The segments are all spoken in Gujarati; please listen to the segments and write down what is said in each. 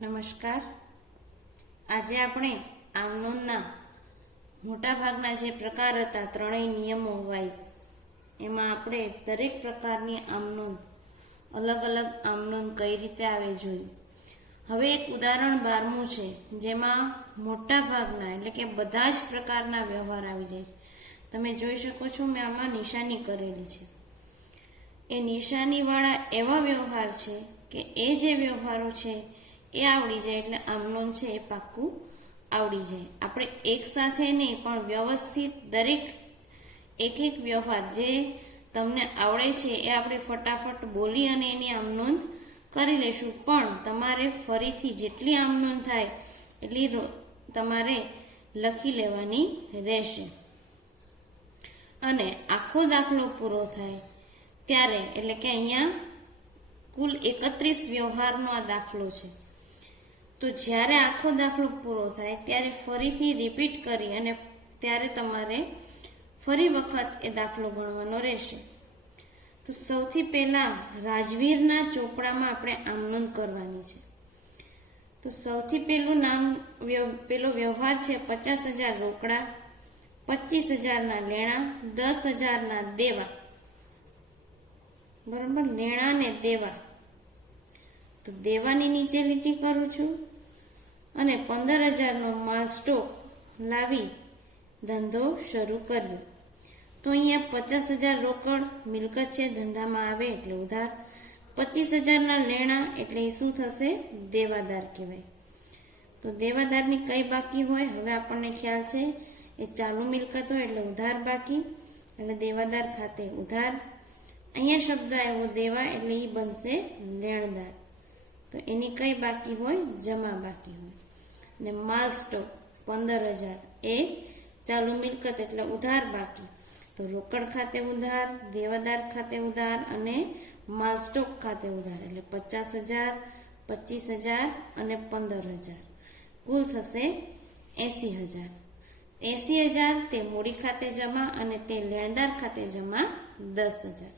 નમસ્કાર. આજે આપણે આમ નોંધના મોટાભાગના જે પ્રકાર હતા ત્રણેય નિયમો વાઇઝ એમાં આપણે દરેક પ્રકારની આમ નોંધ અલગ અલગ આમ નોંધ કઈ રીતે આવે જોયું. હવે એક ઉદાહરણ 12મું છે જેમાં મોટાભાગના એટલે કે બધા જ પ્રકારના વ્યવહાર આવી જાય છે. તમે જોઈ શકો છો મેં આમાં નિશાની કરેલી છે. એ નિશાનીવાળા એવા વ્યવહાર છે કે એ જે વ્યવહારો છે એ આવડી જાય એટલે આમ નોંધ છે એ પાક્કું આવડી જાય. આપણે એક સાથે નહીં પણ વ્યવસ્થિત દરેક એક એક વ્યવહાર જે તમને આવડે છે એ આપણે ફટાફટ બોલી અને એની આમ નોંધ કરી લેશું. પણ તમારે ફરીથી જેટલી આમ નોંધ થાય એટલી તમારે લખી લેવાની રહેશે. અને આખો દાખલો પૂરો થાય ત્યારે એટલે કે અહીંયા કુલ 31 વ્યવહારનો આ દાખલો છે. તો જ્યારે આખો દાખલો પૂરો થાય ત્યારે ફરીથી રિપીટ કરી અને ત્યારે તમારે ફરી વખત એ દાખલો ગણવાનો રહેશે. તો સૌથી પહેલા રાજવીરના ચોપડામાં આપણે આમ નોંધ કરવાની છે. તો સૌથી પેલો વ્યવહાર છે 50,000 રોકડા, 25,000 લેણા, 10,000 દેવા. બરાબર, લેણા ને દેવા. તો દેવાની નીચે લીટી કરું છું અને 15,000નો માલ સ્ટોક લાવી ધંધો શરૂ કર્યો. તો અહીંયા 50,000 રોકડ મિલકત છે, ધંધામાં આવે એટલે ઉધાર. 25,000ના લેણા એટલે એ શું થશે? દેવાદાર કહેવાય. તો દેવાદારની કઈ બાકી હોય? હવે આપણને ખ્યાલ છે એ ચાલુ મિલકત હોય એટલે ઉધાર બાકી, એટલે દેવાદાર ખાતે ઉધાર. અહીંયા શબ્દ આવ્યો દેવા એટલે એ બનશે લેણદાર. તો એની કઈ બાકી હોય? જમા બાકી હોય. ને માલ સ્ટોક 15,000 એ ચાલુ મિલકત એટલે ઉધાર બાકી. તો રોકડ ખાતે ઉધાર, દેવાદાર ખાતે ઉધાર અને માલ સ્ટોક ખાતે ઉધાર એટલે 50,000, 25,000 અને 15,000 કુલ થશે 80,000. 80,000 તે મૂડી ખાતે જમા અને તે લેણદાર ખાતે જમા 10,000.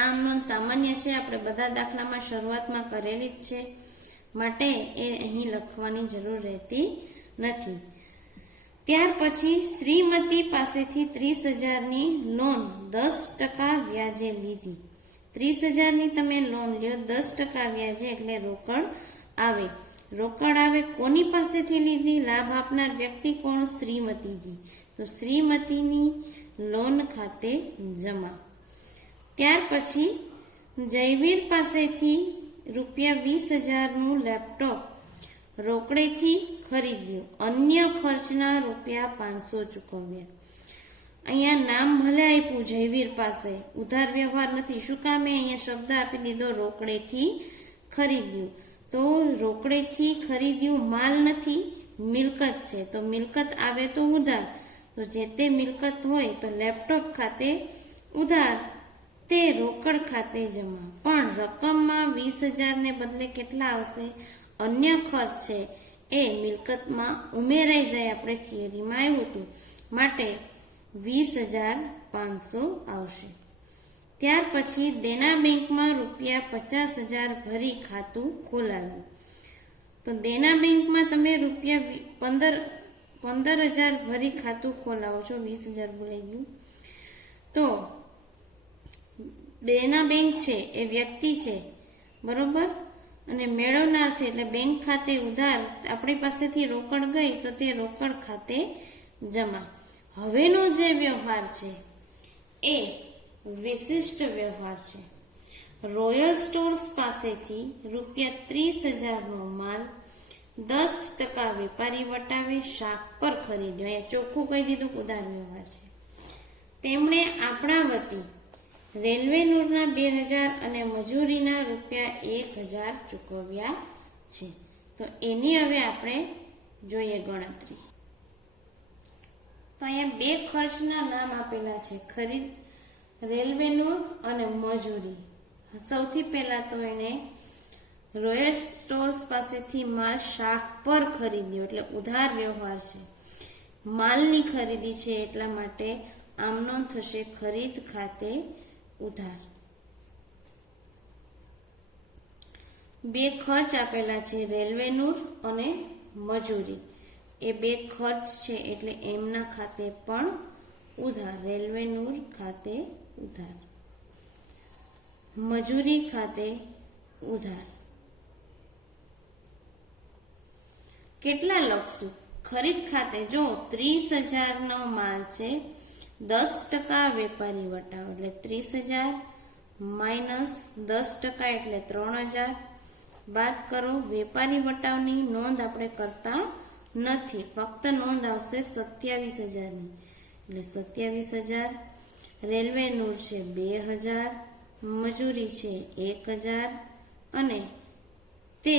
આમ નોંધ સામાન્ય છે, આપણે બધા દાખલામાં શરૂઆતમાં કરેલી જ છે, માટે એ અહીં લખવાની જરૂર રહેતી નથી. ત્યાર પછી શ્રીમતી પાસેથી 30,000ની લોન 10% વ્યાજે લીધી. 30,000ની તમે લોન લ્યો 10% વ્યાજે એટલે રોકડ આવે. રોકડ આવે કોની પાસેથી લીધી? લાભ આપનાર વ્યક્તિ કોણ? શ્રીમતીજી. તો શ્રીમતીની લોન ખાતે જમા. ત્યાર પછી જયવીર પાસેથી ₹20,000નું લેપટોપ રોકડેથી ખરીદ્યું. અન્ય ખર્ચના ₹500 ચૂકવ્યા. અહીંયા નામ ભલે આપ્યું જયવીર પાસે, ઉધાર વ્યવહાર નથી. શું કામે? અહીંયા શબ્દ આપી દીધો રોકડેથી ખરીદ્યું. તો રોકડેથી ખરીદ્યું માલ નથી, મિલકત છે. તો મિલકત આવે તો ઉધાર. તો જે તે મિલકત હોય તો લેપટોપ ખાતે ઉધાર, તે રોકડ ખાતે જમા. પણ રકમમાં 20,000 ને બદલે કેટલા આવશે? અન્ય ખર્ચ છે એ મિલકતમાં ઉમેરાઈ જાય. આપણે થિયરીમાં આવ્યું હતું, માટે 20,500 આવશે. ત્યાર પછી દેના બેંકમાં ₹50,000 ભરી ખાતું ખોલાવ્યું. તો દેના બેંકમાં તમે ₹15,000 ભરી ખાતું ખોલાવો છો. 20,000 ભૂલાઈ ગયું. તો દેના બેંક છે એ વ્યક્તિ છે, બરોબર, અને મેળવનાર છે એટલે બેંક ખાતે ઉધાર. આપણી પાસેથી રોકડ ગઈ તો તે રોકડ ખાતે જમા. હવેનો જે વ્યવહાર છે એ વિશિષ્ટ વ્યવહાર છે. રોયલ સ્ટોર્સ પાસેથી ₹30,000નો માલ 10% વેપારી વટાવે શાક પર ખરીદ્યો. અહીંયા ચોખ્ખું કહી દીધું ઉધાર વ્યવહાર છે. તેમણે આપણા વતી રેલવે નોટના 2,000 અને મજૂરીના ₹1,000 ચૂકવ્યા છે. તો એની હવે આપણે જોઈએ ગણતરી. તો અહીંયા બે ખર્ચના નામ આપેલા છે, ખરીદ રેલવે નોટ અને મજૂરી. સૌથી પહેલા તો એને રોયલ સ્ટોર્સ પાસેથી માલ શાક પર ખરીદ્યો એટલે ઉધાર વ્યવહાર છે. માલની ખરીદી છે એટલા માટે આમ નોંધ થશે ખરીદ ખાતે ઉધાર. બે ખર્ચ આપેલા છે, રેલવે નૂર અને મજૂરી. એ બે ખર્ચ છે એટલે એમના ખાતે પણ ઉધાર. રેલવે નૂર ખાતે ઉધાર, મજૂરી ખાતે ઉધાર. કેટલા લખશું? ખરીદ ખાતે જો 30,000 નો માલ છે, 10% વેપારી વટાવ એટલે 30,000 માઇનસ 10% એટલે 3,000 બાદ કરો. વેપારી વટાવની નોંધ આપણે કરતા નથી, ફક્ત નોંધ આવશે 27,000 ની એટલે 27,000. રેલવે નૂર છે 2,000, મજૂરી છે 1,000 અને તે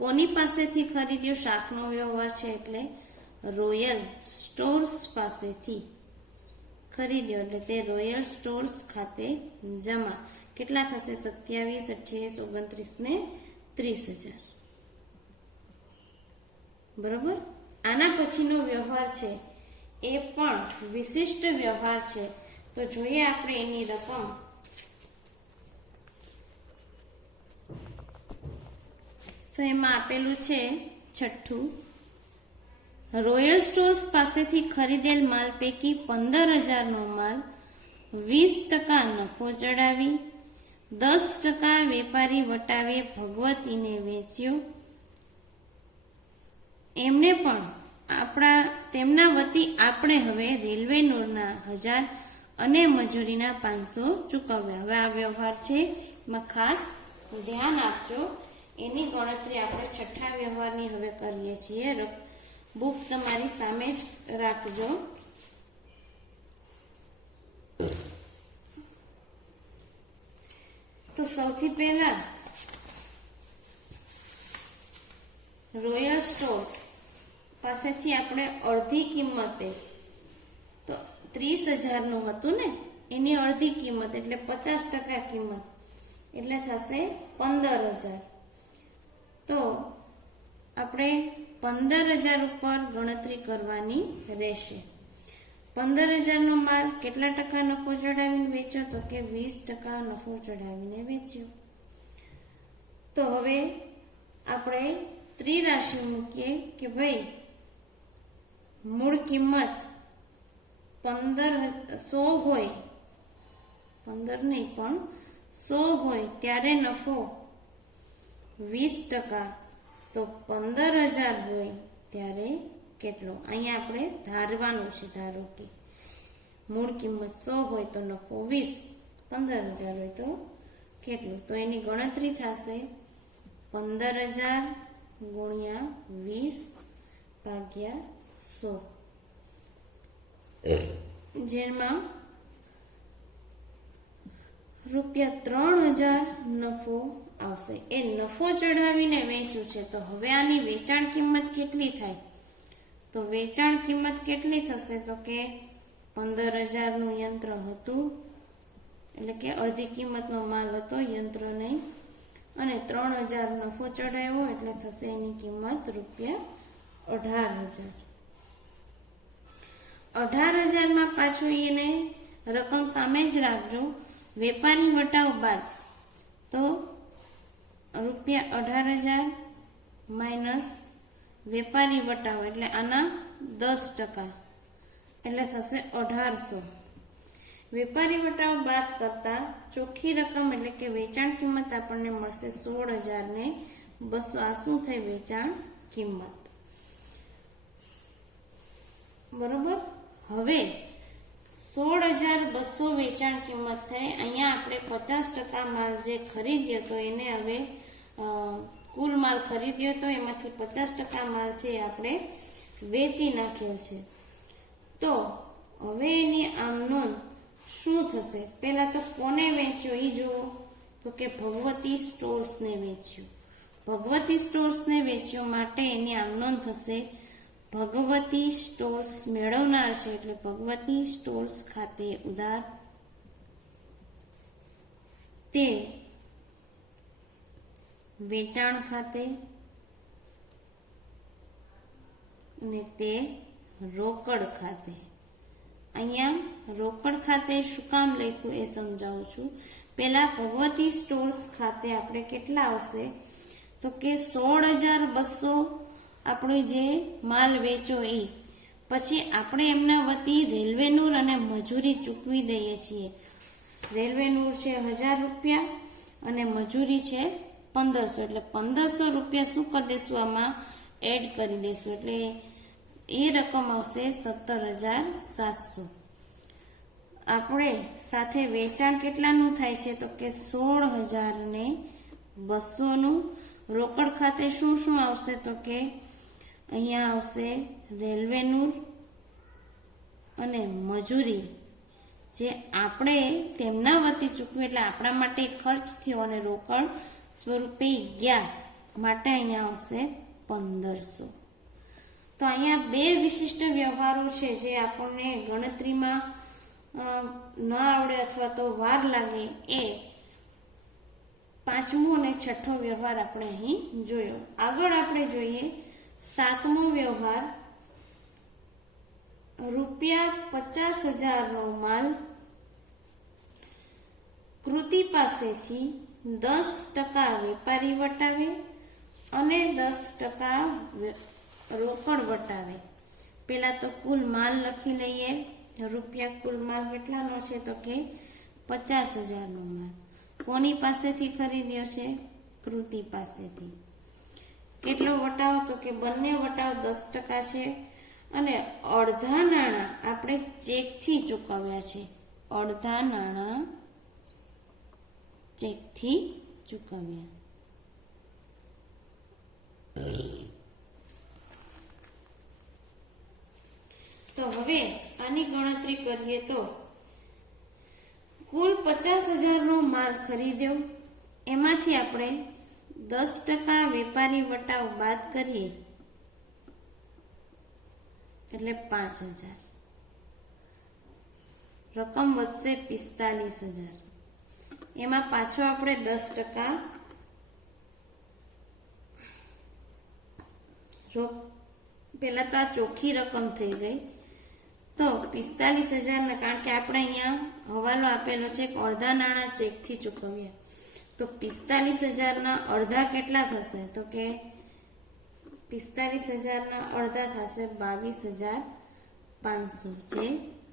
કોની પાસેથી ખરીદ્યો? શાકનો વ્યવહાર છે એટલે રોયલ સ્ટોર્સ પાસેથી ખરીદ્યો એટલે તે રોયલ સ્ટોર્સ ખાતે જમા. કેટલા થશે? 27, 28, 29 ને 30,000. બરોબર. આના પછીનો વ્યવહાર છે એ પણ વિશિષ્ટ વ્યવહાર છે, તો જોઈએ આપણે એની રકમ. તો એમાં આપેલું છે છઠ્ઠું, રોયલ સ્ટોર્સ પાસેથી ખરીદેલ માલ પૈકી 15,000 નો માલ 20% નફો ચડાવી 10% વેપારી વટાવે ભગવતીને વેચ્યો. એમને પણ તેમના વતી આપણે હવે રેલવે નૂરના 1,000 અને મજૂરીના 500 ચૂકવ્યા. હવે આ વ્યવહાર છે એમાં ખાસ ધ્યાન આપજો. એની ગણતરી આપણે છઠ્ઠા વ્યવહારની હવે કરીએ છીએ. બુક તમારી સામે જ રાખજો. તો સૌથી પહેલા રોયલ સ્ટોર્સ પાસેથી આપણે અડધી કિંમતે, તો 30,000 નું હતું ને, એની અડધી કિંમત એટલે 50% કિંમત એટલે થશે 15,000. તો આપણે 15,000 ઉપર ગણતરી કરવાની રહેશે. 15,000 નો માલ કેટલા ટકા નફો ચડાવીને વેચ્યો? તો કે 20% નફો ચડાવીને વેચ્યો. તો હવે આપણે ત્રિરાશિ મૂકીએ કે ભાઈ મૂળ કિંમત 100 હોય, 15 નહીં પણ 100 હોય ત્યારે નફો 20%, તો 15,000 હોય ત્યારે કેટલો? અહીંયા આપણે ધારવાનું છે. ધારો કે મૂળ કિંમત 100 હોય તો નફો 20, 15,000 હોય તો કેટલું? તો એની ગણતરી થશે 15,000 ગુણ્યા 20 ભાગ્યા 100, જેમાં ₹3,000 નફો આવશે. એ નફો ચડાવીને વેચ્યું છે, તો હવે આની વેચાણ કિંમત કેટલી થાય? તો વેચાણ કિંમત કેટલી થશે? તો કે 15,000 નું યંત્ર હતું એટલે કે અડધી કિંમતનો માલ હતો, યંત્ર નહીં, અને 3,000 નફો ચડાવ્યો એટલે થશે એની કિંમત ₹18,000. 18,000 માં પાછું એને રકમ સામે જ રાખજો. વેપારી વટાવ બાદ તો ₹18,000 માઇનસ વેપારી વટાવ એટલે આના 10% એટલે થશે 1,800. વેપારી વટાવ બાદ કરતા ચોખ્ખી રકમ એટલે કે વેચાણ કિંમત આપણને મળશે 16,200. આ શું થઈ? વેચાણ કિંમત. બરોબર. હવે 16,200 વેચાણ કિંમત થઈ. અહીંયા આપણે 50% માલ જે ખરીદ્યો તો એને હવે કુલ માલ ખરીદ્યો તો એમાંથી 50% માલ છે એ આપણે વેચી નાખેલ છે. તો હવે એની આમ નોંધ શું થશે? પહેલા તો કોને વેચ્યો એ જુઓ. તો કે ભગવતી સ્ટોર્સને વેચ્યું. ભગવતી સ્ટોર્સને વેચ્યો માટે એની આમ નોંધ થશે ભગવતી સ્ટોર્સ મેળવનાર છે એટલે ભગવતી સ્ટોર્સ ખાતે ઉધાર. તે વેચાણ ખાતે અને તે રોકડ ખાતે. અહીંયા રોકડ ખાતે શું કામ લખ્યું એ સમજાવું છું. પેલા ભગવતી સ્ટોર્સ ખાતે આપણે કેટલા આવશે તો કે 16,200 આપણો જે માલ વેચો એ પછી આપણે એમના વતી રેલવે નૂર અને મજૂરી ચૂકવી દઈએ છીએ. રેલવે નૂર છે 1,000 રૂપિયા અને મજૂરી છે 1,500, એટલે 1,500 રૂપિયા શું કરી દેશું આમાં એડ કરી દેશું, એટલે એ રકમ આવશે 17,700. આપણે સાથે વેચાણ કેટલાનું થાય છે તો કે 16,200 નું. રોકડ ખાતે શું શું આવશે તો કે અહીંયા આવશે રેલવે નૂર અને મજૂરી જે આપણે તેમના વતી ચૂકવી એટલે આપણા માટે ખર્ચ થયો અને રોકડ સ્વરૂપે ગયા માટે અહીંયા આવશે 1,500. તો અહીંયા બે વિશિષ્ટ વ્યવહારો છે જે આપણને ગણતરીમાં ન આવડે અથવા તો વાર લાગે એ પાંચમો અને છઠ્ઠો વ્યવહાર આપણે અહીં જોયો. આગળ આપણે જોઈએ સાતમો વ્યવહાર. ₹50,000 નો માલ કૃતિ પાસેથી 10% વેપારી વટાવે અને 10% રોકડ વટાવે. પેલા તો કુલ માલ લખી લઈએ. રૂપિયા કુલ માલ કેટલાનો છે તો કે 50,000 નો માલ કોની પાસેથી ખરીદ્યો છે કૃતિ પાસેથી. કેટલો વટાવ તો કે બંને વટાવ 10% છે અને અડધા નાણાં આપણે ચેકથી ચૂકવ્યા છે. અડધા નાણાં ચેકથી ચૂકવ્યા. તો હવે આની ગણતરી કરીએ તો કુલ 50,000 નો માલ ખરીદ્યો, એમાંથી આપણે 10% વેપારી વટાવ બાદ કરીએ એટલે 5,000. રકમ વધશે 45,000. એમાં પાછો આપણે 10% પેલા તો આ ચોખ્ખી રકમ થઈ ગઈ. તો 45,000 કારણ કે આપણે અહીંયા હવાલો આપેલો છે કે અડધા નાણાં ચેકથી ચૂકવ્યા, તો 45,000 ના અડધા કેટલા થશે તો કે 45,000 ના અડધા થશે 22,500 જે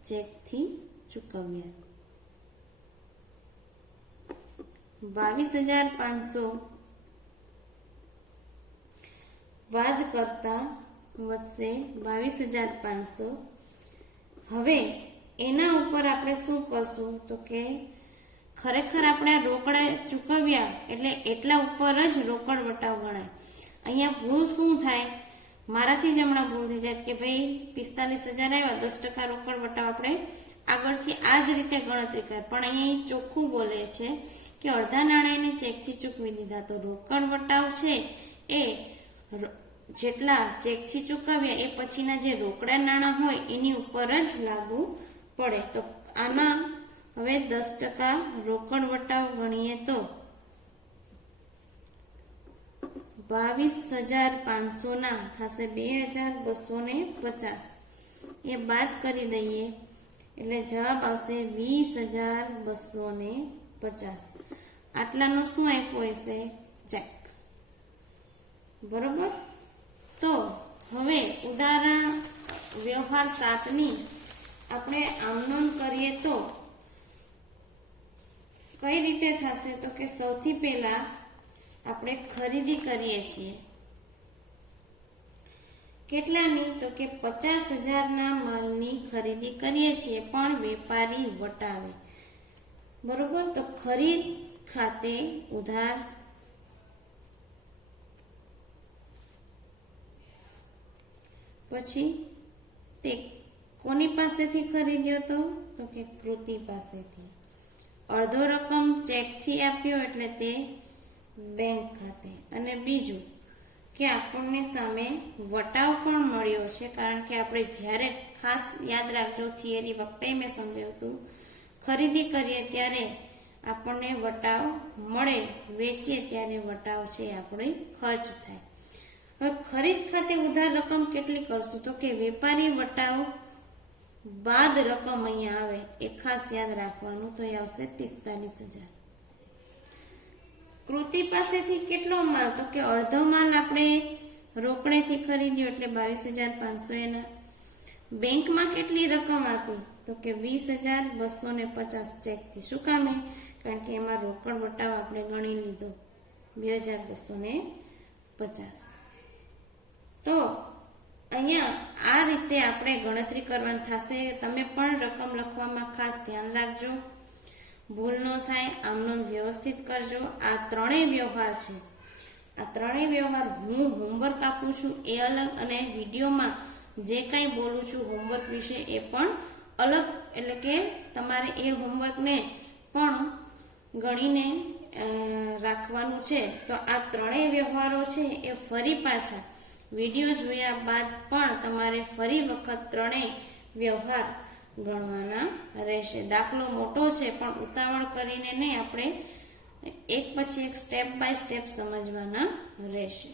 ચેકથી ચૂકવ્યા. 22,500 બાદ કરતા વધશે 22,500. હવે એના ઉપર આપણે શું કરશું તો કે ખરેખર આપણે રોકડા ચૂકવ્યા એટલે એટલા ઉપર જ રોકડ વટાવ ગણાય. અહીંયા ભૂલ શું થાય, મારાથી જ હમણાં ભૂલ થઈ જાય કે ભાઈ 45,000 આવ્યા, 10% રોકડ વટાવ આપણે આગળથી આ જ રીતે ગણતરી કરે, પણ અહીંયા ચોખ્ખું બોલે છે કે અડધા નાણાંને ચેકથી ચૂકવી દીધા. તો રોકડ વટાવ છે એ જેટલા ચેકથી ચૂકવ્યા એ પછીના જે રોકડા નાણાં હોય એની ઉપર જ લાગુ પડે. તો આમાં હવે 10% રોકડ વટાવ ગણીએ તો 22,500 ના થશે 2,250. એ બાદ કરી દઈએ એટલે જવાબ આવશે 20,250. આટલાનો શું આપ્યો હશે ચેક. બરોબર. તો હવે ઉદાહરણ વ્યવહાર 7 ની આપણે આમનોંધ કરીએ તો કઈ રીતે થશે તો કે સૌથી પહેલા આપણે ખરીદી કરીએ છીએ. કેટલાની તો કે 50,000 ના માલની ખરીદી કરીએ છીએ પણ વેપારી વટાવે. બરોબર. તો ખરીદ ખાતે ઉધાર, પછી તે કોની પાસેથી ખરીદ્યો તો કે કૃતિ પાસેથી. અડધો રકમ ચેકથી આપ્યો એટલે તે બેંક ખાતે. અને બીજું કે આપણને સામે વટાવ પણ મળ્યો છે, કારણ કે આપણે જ્યારે ખાસ યાદ રાખજો થિયરી વખતે મેં સમજાવ્યું હતું, ખરીદી કરીએ ત્યારે આપણને વટાવ મળે, વેચીએ ત્યારે વટાવ છે આપણે ખર્ચ થાય. હવે ખરીદ ખાતે ઉધાર રકમ કેટલી કરશું તો કે વેપારી વટાવ બાદ રકમ અહીંયા આવે એ ખાસ યાદ રાખવાનું. તો એ આવશે 45,000. કૃતિ પાસેથી કેટલો માલ? તો કે અડધો માલ આપણે રોકડેથી ખરીદ્યો એટલે 22,500 એના. બેંકમાં કેટલી રકમ આપી? તો કે 20,250 ચેકથી. શું કામે? કારણ કે એમાં રોકડ વટાવ આપણે ગણી લીધો 2,250. તો અહીંયા આ રીતે આપણે ગણતરી કરવાની થશે. તમે પણ રકમ લખવામાં ખાસ ધ્યાન રાખજો, ભૂલ ન થાય. આમનો વ્યવસ્થિત કરજો. આ ત્રણેય વ્યવહાર છે. આ ત્રણેય વ્યવહાર હું હોમવર્ક આપું છું એ અલગ, અને વિડીયોમાં જે કાંઈ બોલું છું હોમવર્ક વિશે એ પણ અલગ. એટલે કે તમારે એ હોમવર્કને પણ ગણીને રાખવાનું છે. તો આ ત્રણેય વ્યવહારો છે એ ફરી પાછા વિડીયો જોયા બાદ પણ તમારે ફરી વખત ત્રણેય વ્યવહાર ગણવાના રહેશે. દાખલો મોટો છે પણ ઉતાવળ કરીને નહીં, આપણે એક પછી એક સ્ટેપ બાય સ્ટેપ સમજવાના રહેશે.